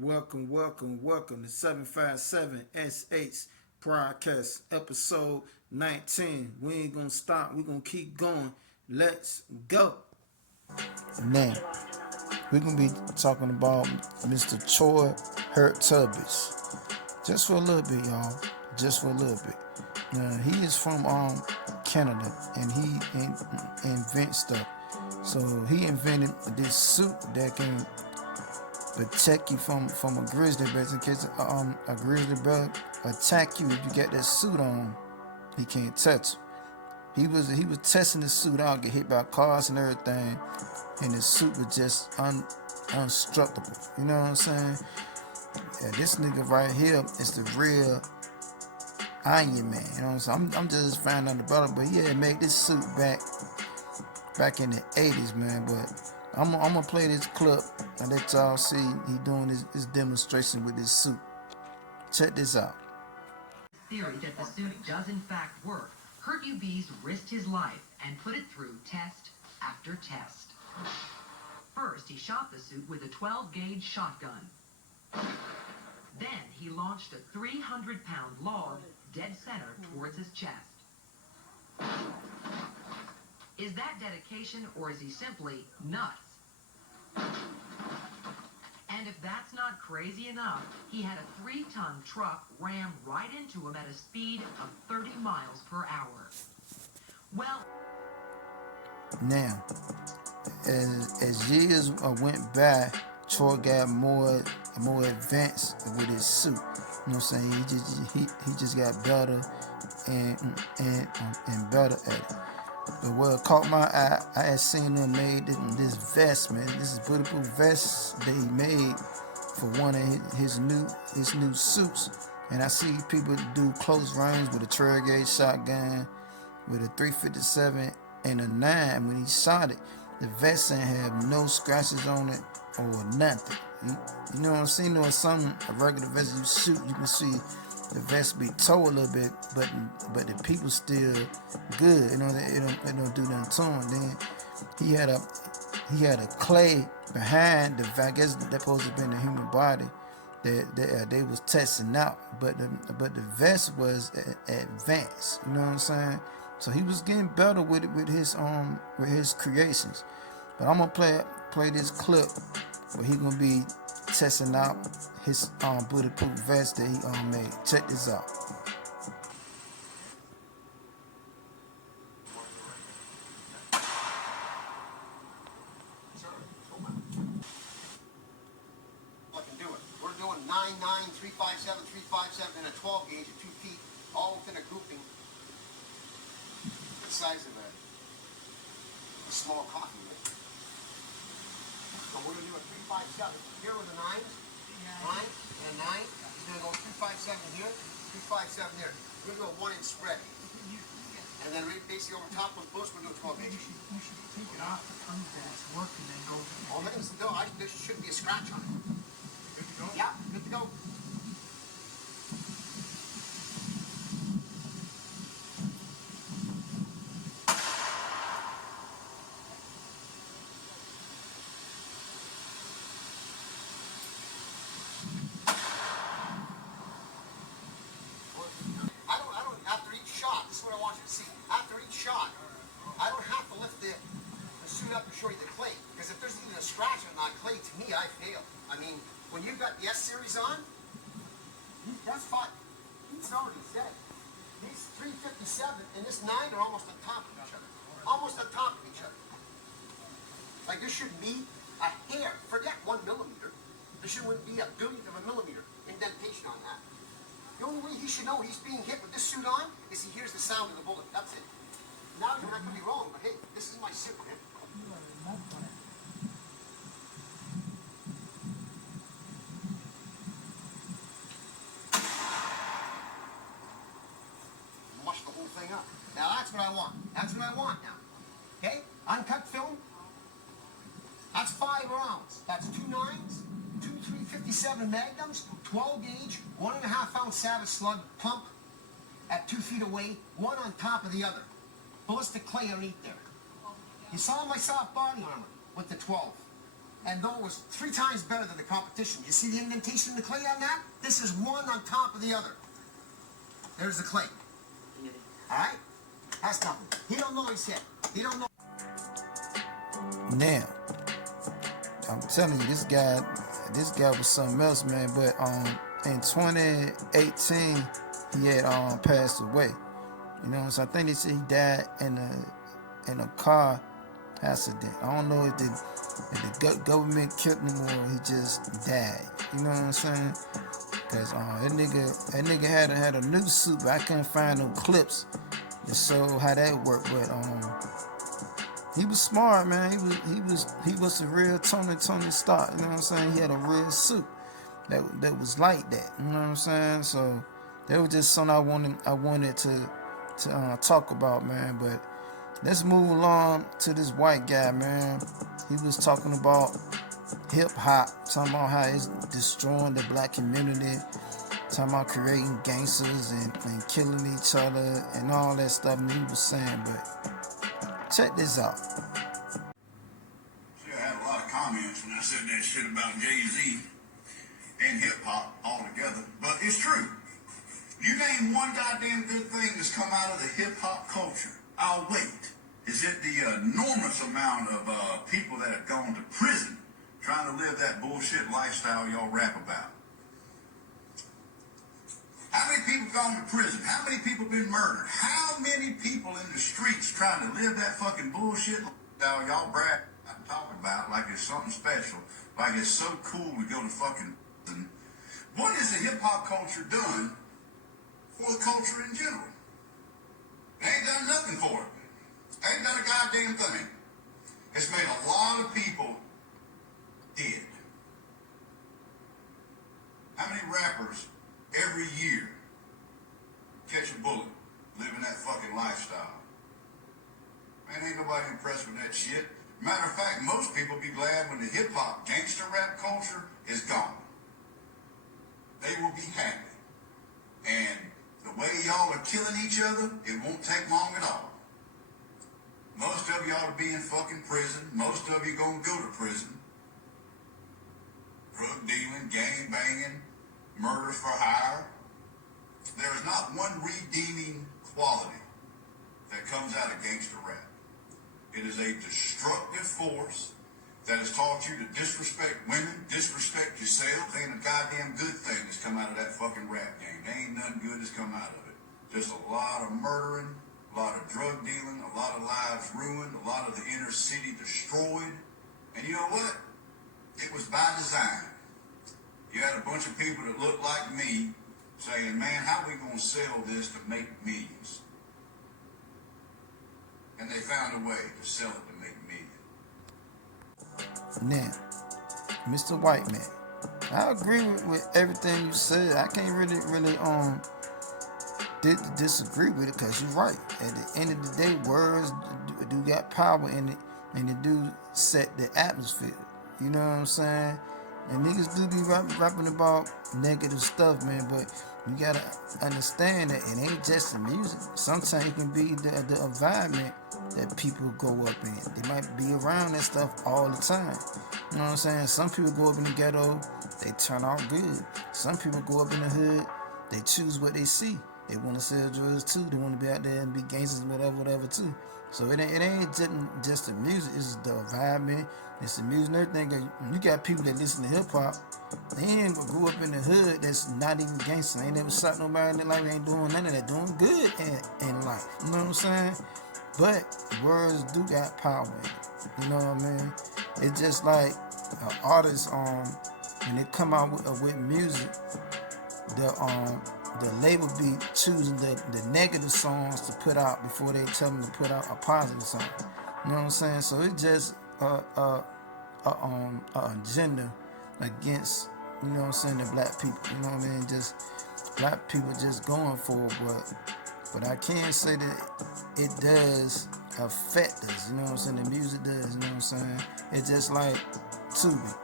Welcome to 757 SH Podcast episode 19. We ain't gonna stop, we gonna keep going. Let's go. Now, we're gonna be talking about Mr. Troy Hurtubise. Just for a little bit, y'all. Just for a little bit. Now, he is from Canada and he invents stuff. So he invented this suit that can protect you from a grizzly bear. In case a grizzly bear attack you, if you got that suit on, he can't touch you. He was testing the suit out, get hit by cars and everything, and the suit was just unstructurable. You know what I'm saying? Yeah, this nigga right here is the real Iron Man. You know what I'm saying? I'm just finding out about it, but yeah, made this suit back in the 80s, man. But I'm gonna play this clip and let y'all see he doing his demonstration with this suit. Check this out. Theory that the suit does in fact work, Hurtubise risked his life and put it through test after test. First, he shot the suit with a 12-gauge shotgun. Then he launched a 300-pound log dead center towards his chest. Is that dedication, or is he simply nuts? And if that's not crazy enough, he had a 3-ton truck ram right into him at a speed of 30 miles per hour. Well, now, as years went by, Troy got more advanced with his suit. You know what I'm saying? He just got better and better at it. But what caught my eye, I had seen him made this vest, man. This is bulletproof vest that he made for one of his new suits. And I see people do close range with a 12-gauge shotgun, with a 357 and a 9. When he shot it, the vest ain't have no scratches on it or nothing. You know what I'm saying? You know, some a regular vest you shoot, you can see the vest be tore a little bit, but the people still good. You know, it don't do nothing to him. Then he had a clay behind the. I guess that supposed to be in the human body that they was testing out, but the vest was advanced. You know what I'm saying? So he was getting better with it with his creations. But I'm gonna play this clip where he gonna be testing out his bulletproof vest that he made. Check this out. Fucking do it. We're doing 9, 9, 357, 357, and a 12 gauge at 2 feet, all within a grouping the size of a small coffee maker. So we're gonna do a 357. Here are the 9s. 9 and 9. He's gonna go 357 here, 357 there. We're gonna do a 1-inch spread. And then basically over top of the bush, we're doing 12 gauge. You should take it off the tongue gas, work, and then go. Oh, there shouldn't be a scratch on it. Good to go? Yeah, good to go. After each shot, this is what I want you to see. After each shot, I don't have to lift the suit up to show you the clay. Because if there's even a scratch on that clay, to me, I failed. I mean, when you've got the S-series on, that's fine. He's already said. These 357 and this 9 are almost on top of each other. Almost on top of each other. Like there should be a hair. Forget 1 millimeter. There shouldn't be a billionth of a millimeter indentation on that. The only way he should know he's being hit with this suit on is he hears the sound of the bullet. That's it. Now you're not going to be wrong, but hey, this is my suit, man. Mush the whole thing up. Now that's what I want. That's what I want now. Okay? Uncut film. That's 5 rounds. That's 2 9s. 2 357 magnums, 12 gauge, 1.5 ounce Savage slug pump at 2 feet away, one on top of the other. Ballistic clay underneath there. You saw my soft body armor with the 12. And though it was 3 times better than the competition, you see the indentation in the clay on that? This is one on top of the other. There's the clay. Alright? That's nothing. He don't know he's hit. He don't know. Now, I'm telling you, this guy was something else, man. But in 2018, he had passed away. You know, so I think they said he died in a car accident. I don't know if the government killed him or he just died. You know what I'm saying? Cause that nigga had a new suit, but I couldn't find no clips to show how that worked. But he was smart, man. He was a real Tony Stark. You know what I'm saying? He had a real suit that was like that. You know what I'm saying? So that was just something I wanted to talk about, man. But let's move along to this white guy, man. He was talking about hip-hop, talking about how it's destroying the black community, talking about creating gangsters and killing each other and all that stuff, and he was saying, but check this out. See, I had a lot of comments when I said that shit about Jay-Z and hip-hop altogether, but it's true. You name one goddamn good thing that's come out of the hip-hop culture, I'll wait. Is it the enormous amount of people that have gone to prison trying to live that bullshit lifestyle y'all rap about? How many people gone to prison? How many people been murdered? How many people in the streets trying to live that fucking bullshit lifestyle y'all brag and talk about like it's something special, like it's so cool to go to fucking prison? What has the hip-hop culture done for the culture in general? They ain't done nothing for it. They ain't done a goddamn thing. It's made a lot of people dead. How many rappers every year catch a bullet living that fucking lifestyle? Man, ain't nobody impressed with that shit. Matter of fact, most people be glad when the hip-hop gangster rap culture is gone. They will be happy. And the way y'all are killing each other, it won't take long at all. Most of you ought to be in fucking prison. Most of you gonna go to prison. Drug dealing, gang banging, murder for hire. There is not one redeeming quality that comes out of gangster rap. It is a destructive force that has taught you to disrespect women, disrespect yourself. There ain't a goddamn good thing that's come out of that fucking rap game. There ain't nothing good that's come out of it. Just a lot of murdering, a lot of drug dealing, a lot of lives ruined, a lot of the inner city destroyed. And you know what? It was by design. You had a bunch of people that looked like me saying, man, how are we going to sell this to make millions? And they found a way to sell it to make millions. Now, Mr. White Man, I agree with everything you said. I can't really disagree with it, because you're right. At the end of the day, words do got power in it, and it do set the atmosphere. You know what I'm saying? And niggas do be rapping about negative stuff, man, but you gotta understand that it ain't just the music. Sometimes it can be the environment that people go up in. They might be around that stuff all the time. You know what I'm saying? Some people go up in the ghetto, they turn out good. Some people go up in the hood, they choose what they see. They want to sell drugs too. They want to be out there and be gangsters, whatever too. So it ain't just the music. It's the environment. It's the music and everything. You got people that listen to hip hop. They ain't gonna grow up in the hood that's not even gangster. They ain't never shot nobody in their life. They ain't doing none of that. Doing good in life. You know what I'm saying? But words do got power in it. You know what I mean? It's just like artists when they come out with music, the label be choosing the negative songs to put out before they tell them to put out a positive song. You know what I'm saying? So it's just a agenda against, you know what I'm saying, the black people. You know what I mean? Just black people just going for it, but I can say that it does affect us. You know what I'm saying? The music does. You know what I'm saying? It's just like Tubi.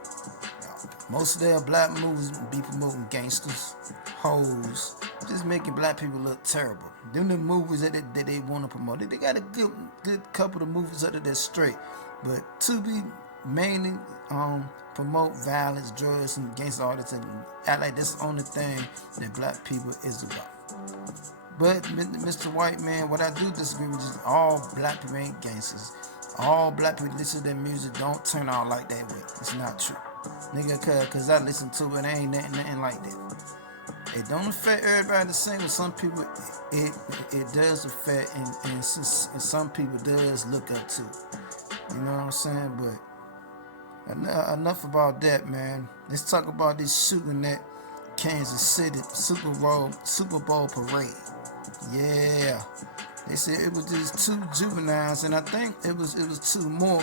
Most of their black movies be promoting gangsters, hoes, just making black people look terrible. Them the movies that they want to promote. They got a good couple of movies out of that straight. But Tubi mainly promote violence, drugs, and against all this, and act like that's the only thing that black people is about. But Mr. White Man, what I do disagree with is all black people ain't gangsters. All black people listen to their music don't turn out like that way. It's not true. Nigga, cause I listen to it, ain't nothing like that. It don't affect everybody the same, but some people it does affect, and some people does look up to. You know what I'm saying? But enough about that, man. Let's talk about this shooting at Kansas City Super Bowl parade. Yeah, they said it was just 2 juveniles, and I think it was 2 more,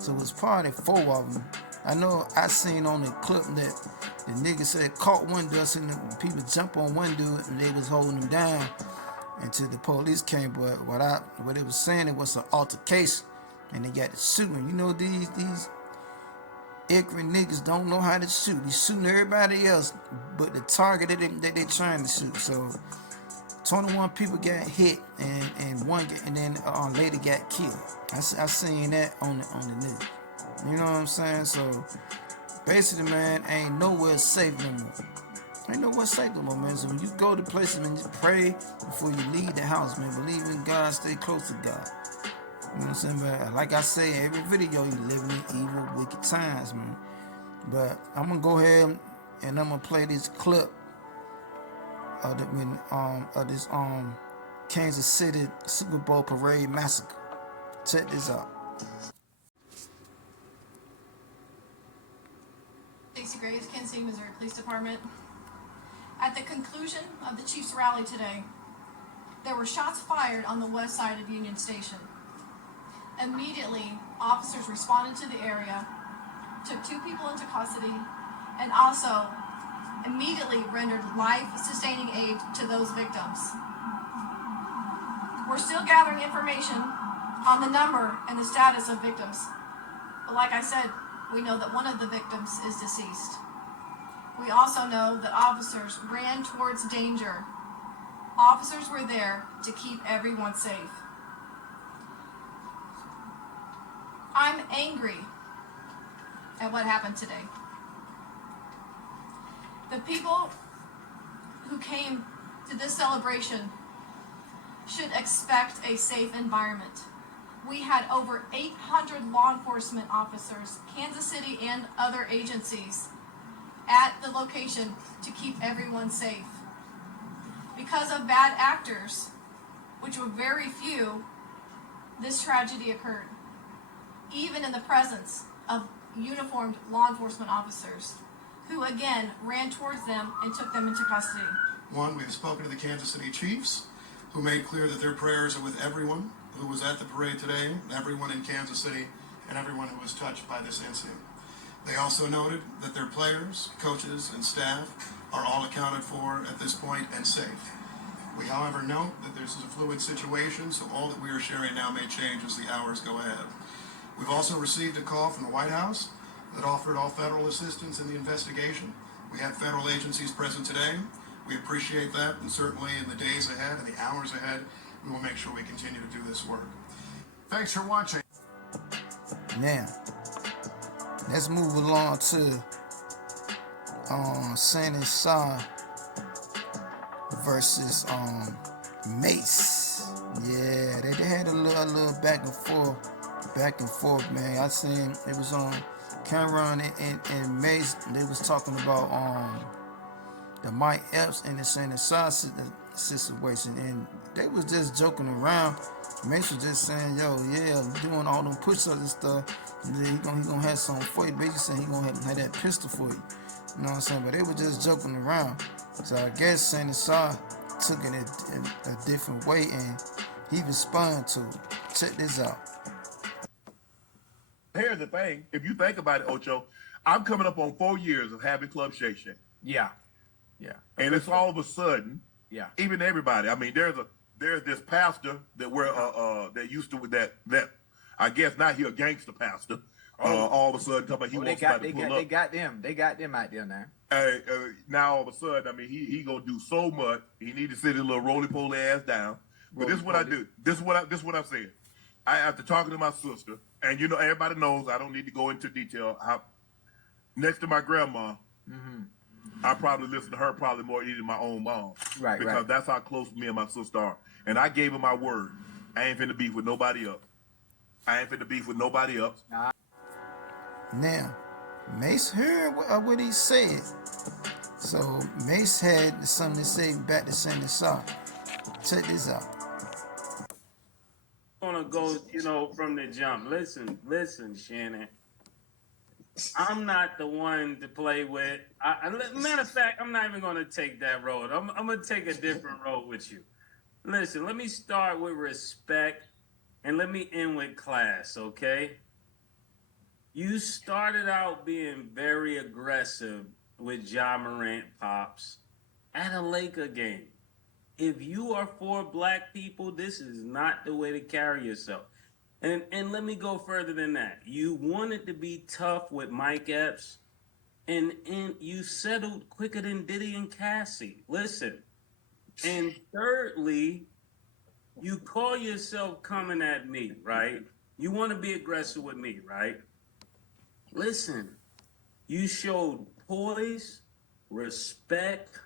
so it was probably 4 of them. I know I seen on the clip that the nigga said caught one dude, and the people jump on one dude, and they was holding him down until the police came. But what it was saying, it was an altercation, and they got to shooting. You know, these ignorant niggas don't know how to shoot. They shooting everybody else, but the target that they trying to shoot. So 21 people got hit, and then a lady got killed. I seen that on the news. You know what I'm saying? So basically, man, ain't nowhere safe no more. Ain't nowhere safe no more, man. So when you go to places, man, just pray before you leave the house, man. Believe in God, stay close to God. You know what I'm saying? But like I say in every video, you living in evil, wicked times, man. But I'm gonna go ahead and I'm gonna play this clip of this Kansas City Super Bowl parade massacre. Check this out. Graves, Kansas City, Missouri Police Department. At the conclusion of the Chiefs rally today, there were shots fired on the west side of Union Station. Immediately, officers responded to the area, took 2 people into custody, and also immediately rendered life-sustaining aid to those victims. We're still gathering information on the number and the status of victims, but like I said, we know that one of the victims is deceased. We also know that officers ran towards danger. Officers were there to keep everyone safe. I'm angry at what happened today. The people who came to this celebration should expect a safe environment. We had over 800 law enforcement officers, Kansas City and other agencies, at the location to keep everyone safe. Because of bad actors, which were very few, this tragedy occurred, even in the presence of uniformed law enforcement officers, who again ran towards them and took them into custody. One, we've spoken to the Kansas City Chiefs, who made clear that their prayers are with everyone who was at the parade today, everyone in Kansas City, and everyone who was touched by this incident. They also noted that their players, coaches, and staff are all accounted for at this point and safe. We, however, note that this is a fluid situation, so all that we are sharing now may change as the hours go ahead. We've also received a call from the White House that offered all federal assistance in the investigation. We have federal agencies present today. We appreciate that, and certainly in the days ahead and the hours ahead, we will make sure we continue to do this work. Thanks for watching. Now, let's move along to Shannon versus Mase. Yeah, they had a little back and forth, man. I seen it was on Cameron and Mase. They was talking about the Mike Epps and the Shannon situation, and they was just joking around. Mase was just saying, yo, yeah, doing all them push-ups and stuff, and then he gonna have something for you. Basically saying he gonna have that pistol for you. You know what I'm saying? But they were just joking around. So I guess Shannon took it a different way, and he responded to it. Check this out. Here's the thing. If you think about it, Ocho, I'm coming up on 4 years of having Club Shay Shay. Yeah. And it's all of a sudden, even everybody. I mean, there's this pastor that that used to that I guess now he a gangster pastor. All of a sudden, talking about he wants somebody to pull up. They got them out there now. Now all of a sudden, I mean, he gonna do so much. He need to sit his little roly poly ass down. But this is what I do. This is what I'm saying. after talking to my sister, and you know, everybody knows I don't need to go into detail. How next to my grandma, I probably listen to her probably more than my own mom, Right, because that's how close me and my sister are. And I gave her my word. I ain't finna beef with nobody else. Now, Mase heard what he said. So Mase had something to say back to Shannon Shaw. Check this out. Gonna go, from the jump. Listen, Shannon. I'm not the one to play with. Matter of fact, I'm not even gonna take that road. I'm gonna take a different road with you. Listen, let me start with respect and let me end with class, okay? You started out being very aggressive with Ja Morant Pops at a Laker game. If you are for black people, this is not the way to carry yourself. And let me go further than that. You wanted to be tough with Mike Epps, and you settled quicker than Diddy and Cassie. Listen. And thirdly, you call yourself coming at me, right? You want to be aggressive with me, right? Listen, you showed poise, respect,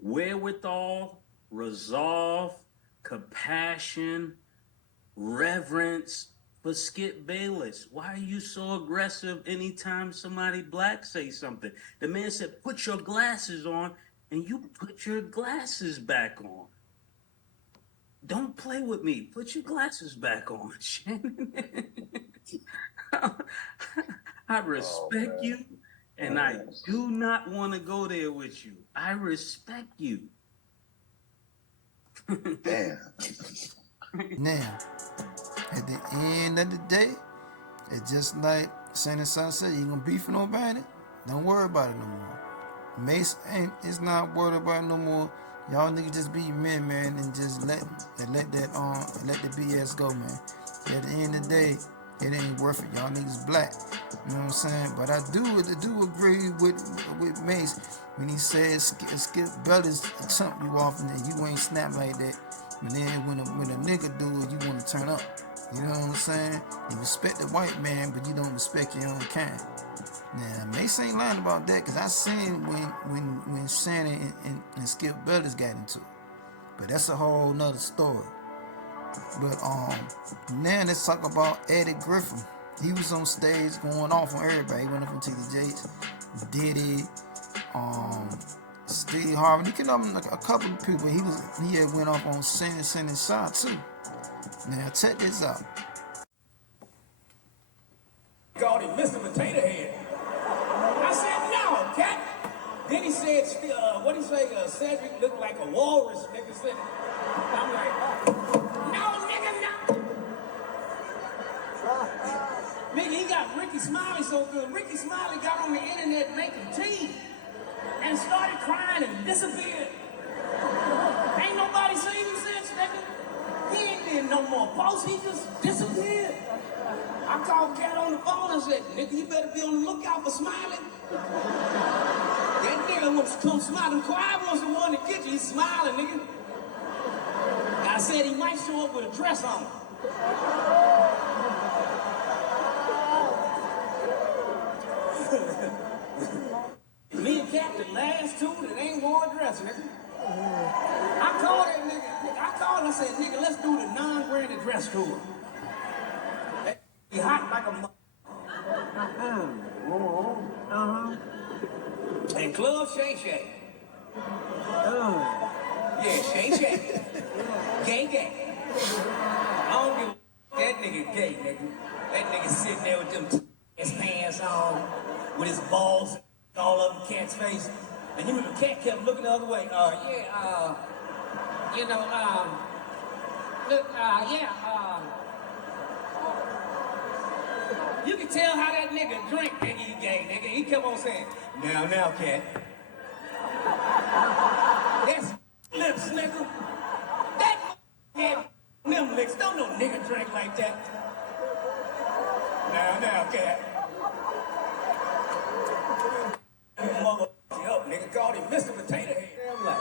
wherewithal, resolve, compassion, reverence for Skip Bayless. Why are you so aggressive anytime somebody black say something? The man said, put your glasses on, and you put your glasses back on. Don't play with me. Put your glasses back on, Shannon. I respect you, and I do not want to go there with you. I respect you. Damn. Now, at the end of the day, it's just like Shannon Shaw said, you gonna beef with nobody? Don't worry about it no more. Mase is not worried about it no more. Y'all niggas just be men, man, and just let the BS go, man. At the end of the day, it ain't worth it. Y'all niggas black. You know what I'm saying? But I do agree with Mase when he says Skip Bayless chump you off and then you ain't snap like that. And then when a nigga do it, you want to turn up. You know what I'm saying? You respect the white man, but you don't respect your own kind. Now, Mase ain't lying about that, because I seen when Shannon and Skip Bayless got into it. But that's a whole nother story. But now let's talk about Eddie Griffin. He was on stage going off on everybody. He went up on TDJs, Diddy, Steve Harvey. He could a couple of people. He had went off on Shannon Shaw too. Now check this out. Called him Mr. Potato Head. I said, no, cat. Then he said, what he say? Cedric looked like a walrus, nigga said. I'm like, no, nigga, no. Nigga, he got Ricky Smiley so good. Ricky Smiley got on the internet making tea and started crying and disappeared. Ain't nobody seen him since, nigga. He ain't did no more posts. He just disappeared. I called Cat on the phone and said, nigga, you better be on the lookout for Smiley. That nigga wants to come smiling. Quiet was the one to get you. He's smiling, nigga. I said he might show up with a dress on. Me and Cat, the last two that ain't wore a dress, nigga. I called that nigga. I called and I said, nigga, let's do the non-branded dress tour. He hot like a and Club Shay Shay. Yeah, Shay Shay. Gay. I don't give a that nigga gay, nigga. That nigga sitting there with them his pants on, with his balls all over Cat's face. And you know the Cat kept looking the other way. You can tell how that nigga drink, nigga, he gay, nigga. He kept on saying, now, Cat. That's lips, nigga. That had them licks. Don't no nigga drink like that. Now, Cat. Mother up, nigga. Called him Mr. Potato Head. I'm like,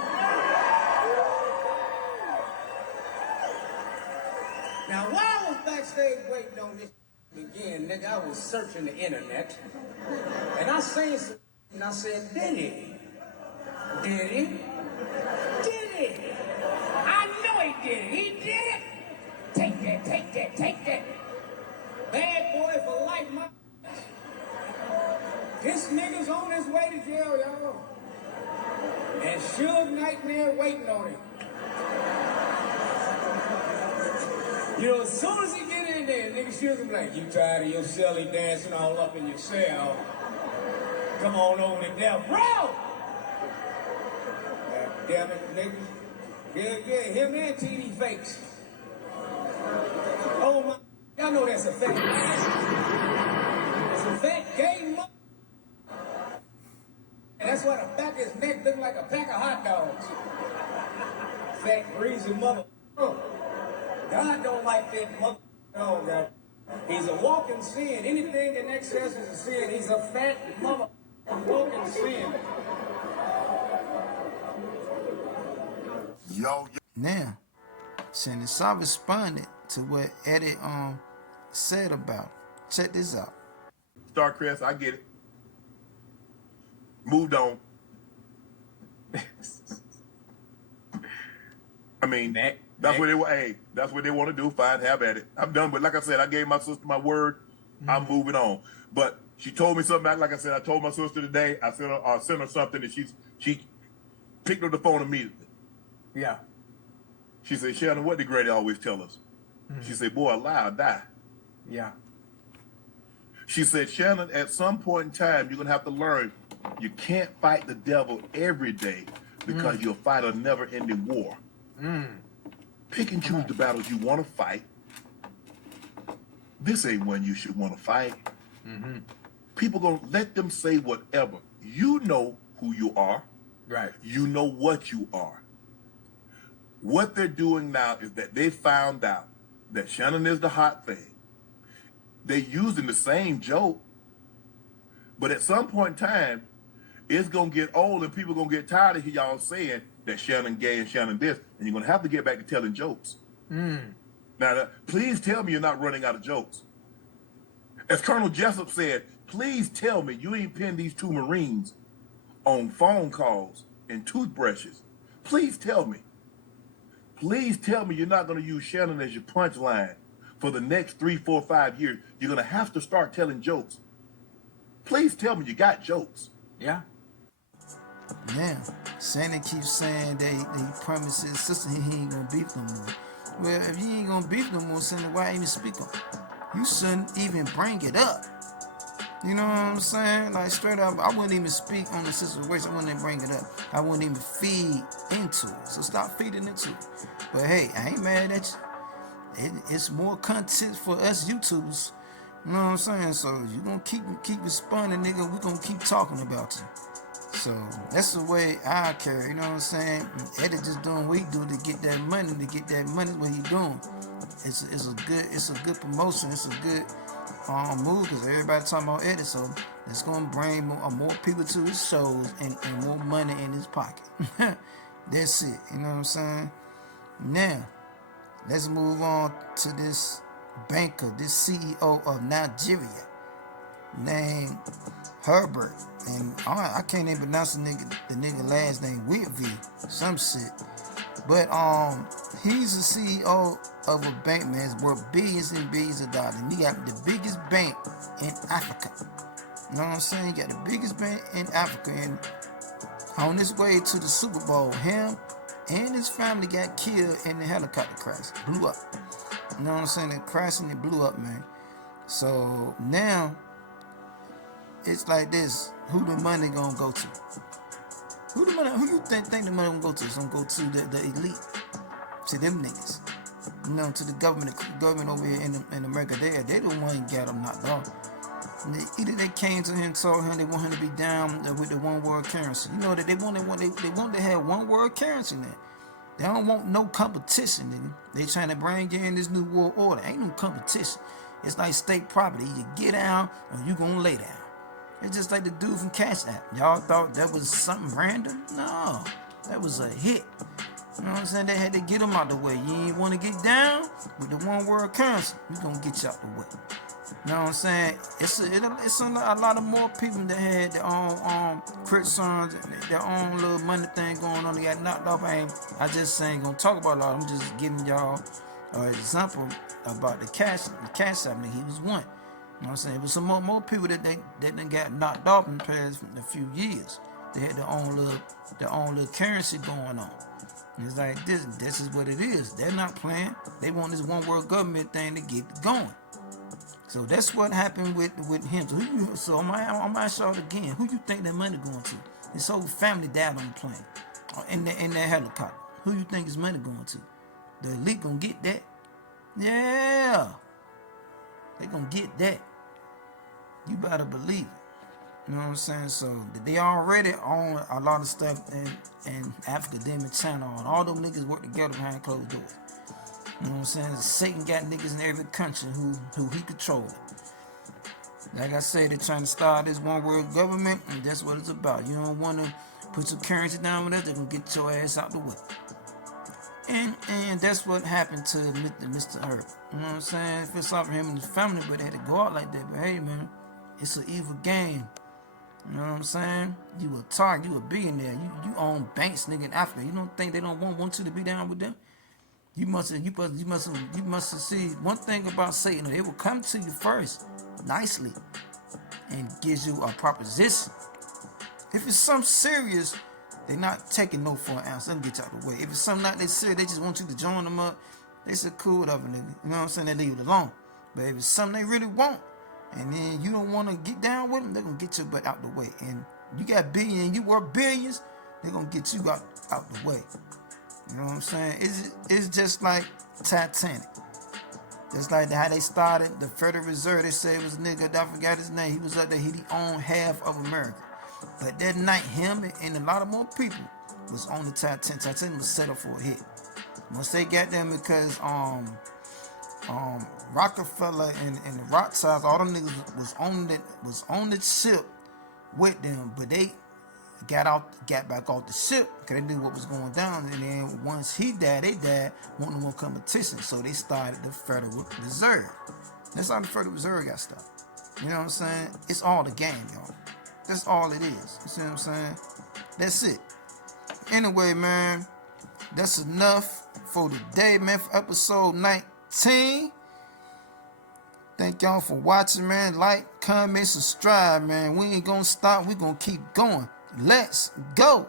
now, why was stayed waiting on this again, nigga, I was searching the internet. And I seen some, and I said, did he? Did he? Did he? I know he did it. He did it. Take that, take that, take that. Bad boy for life, my. This nigga's on his way to jail, y'all. And Suge Knight there waiting on him. You know, as soon as he get in there, nigga Suge be like, you tired of your silly dancing all up in your cell? Come on over to death row! God damn it, nigga. Yeah, him and TD Fakes. Oh my, y'all know that's a fact. It's a fat gay mother. And that's why the back of his neck look like a pack of hot dogs. Fat, greasy mother. God don't like that mother dog. He's a walking sin. Anything in excess is a sin. He's a fat mother walking sin. Yo. Now, Shannon Sharp responded to what Eddie said about it. Check this out. Starcrest, I get it. Moved on. I mean, that's what they were. Hey, that's what they want to do. Fine, have at it. I'm done. But like I said, I gave my sister my word. I'm moving on. But she told me something back. Like I said, I told my sister today. I sent her something, and she picked up the phone immediately. Yeah. She said, Shannon, what did Grady always tell us? She said, boy, a lie or die. Yeah. She said, Shannon, at some point in time, you're going to have to learn you can't fight the devil every day because you'll fight a never-ending war. Pick and choose the battles you want to fight. This ain't one you should want to fight. People going to let them say whatever. You know who you are. Right. You know what you are. What they're doing now is that they found out that Shannon is the hot thing. They're using the same joke, but at some point in time, it's going to get old and people are going to get tired of y'all saying that Shannon gay and Shannon this, and you're going to have to get back to telling jokes. Now, please tell me you're not running out of jokes. As Colonel Jessup said, please tell me you ain't pinned these two Marines on phone calls and toothbrushes. Please tell me. Please tell me you're not going to use Shannon as your punchline for the next 3, 4, 5 years. You're going to have to start telling jokes. Please tell me you got jokes. Yeah. Now, Shannon keeps saying that he promised his sister he ain't going to beef no more. Well, if you ain't going to beef no more, Shannon, why even speak on it? You shouldn't even bring it up. You know what I'm saying? Like, straight up, I wouldn't even speak on the situation. I wouldn't even bring it up. I wouldn't even feed into it. So stop feeding into it. But hey, I ain't mad at you. It's more content for us YouTubers. You know what I'm saying? So you gonna keep responding, nigga. We gonna keep talking about you. So that's the way I carry. You know what I'm saying? Eddie just doing what he do to get that money. To get that money, what he doing? It's a good promotion. It's a good move because everybody talking about Eddie. So it's gonna bring more people to his shows and more money in his pocket. That's it. You know what I'm saying? Now, let's move on to this banker, this CEO of Nigeria, named Herbert. And I can't even pronounce the nigga last name with V, some shit. But he's the CEO of a bank, man. It's worth billions and billions of dollars. And he got the biggest bank in Africa. You know what I'm saying? He got the biggest bank in Africa. And on his way to the Super Bowl, him and his family got killed in the helicopter crash. Blew up. You know what I'm saying? It crashed and it blew up, man. So now it's like this. Who the money gonna go to? Who you think the money gonna go to? It's gonna go to the elite. To them niggas. You know, to the government over here in America. They the one got them knocked off. Either they came to him and told him they want him to be down with the one world currency. You know that they want to have one world currency now. They don't want no competition, nigga. They trying to bring in this new world order. Ain't no competition. It's like state property. You get down or you gonna lay down. It's just like the dude from Cash App. Y'all thought that was something random? No, that was a hit. You know what I'm saying? They had to get them out the way. You ain't want to get down with the one world currency, we gonna get you out the way. You know what I'm saying? It's a lot of more people that had their own crit sons, their own little money thing going on. They got knocked off. I just ain't gonna talk about a lot. I'm just giving y'all an example about the cash app. He was one. You know what I'm saying? It was some more people that done got knocked off in the past a few years. They had their own little currency going on. And it's like this is what it is. They're not playing. They want this one world government thing to get going. So that's what happened with him. So I'm gonna ask y'all again. Who you think that money going to? His whole family died on the plane, in that helicopter. Who you think his money going to? The elite gonna get that? Yeah, they gonna get that. You better believe it. You know what I'm saying? So they already own a lot of stuff in Africa, them and China. And all them niggas work together behind closed doors. You know what I'm saying? Satan got niggas in every country who he controls. Like I said, they're trying to start this one world government, and that's what it's about. You don't want to put your currency down with us, they're going to get your ass out the way. And that's what happened to Mr. Hurt. You know what I'm saying? It feels sorry for him and his family, but they had to go out like that. But hey, man, it's an evil game. You know what I'm saying? You a target, you a billionaire. You own banks, nigga, in Africa. You don't think they don't want you to be down with them? You must have seen one thing about Satan. It will come to you first, nicely, and gives you a proposition. If it's something serious, they're not taking no for an answer. Let me get you out of the way. If it's something not that serious, they just want you to join them up. They say cool, whatever, nigga. You know what I'm saying? They leave it alone. But if it's something they really want, and then you don't want to get down with them, they're gonna get your butt out the way. And you got billions, you worth billions, they're gonna get you out the way. You know what I'm saying? It's just like Titanic. Just like how they started the Federal Reserve. They said it was a nigga, I forgot his name. He was up there, he owned half of America. But that night, him and a lot of more people was on the Titanic. Titanic was set up for a hit. Once they got them, because Rockefeller and the Rothschilds, all them niggas was on the ship with them, but they got back off the ship because they knew what was going down. And then once he died, they died, wanting more competition. So they started the Federal Reserve. That's how the Federal Reserve got started. You know what I'm saying? It's all the game, y'all. That's all it is. You see what I'm saying? That's it. Anyway, man, that's enough for today, man, for episode 19. Thank y'all for watching, man. Like, comment, subscribe, man. We ain't gonna stop. We gonna keep going. Let's go.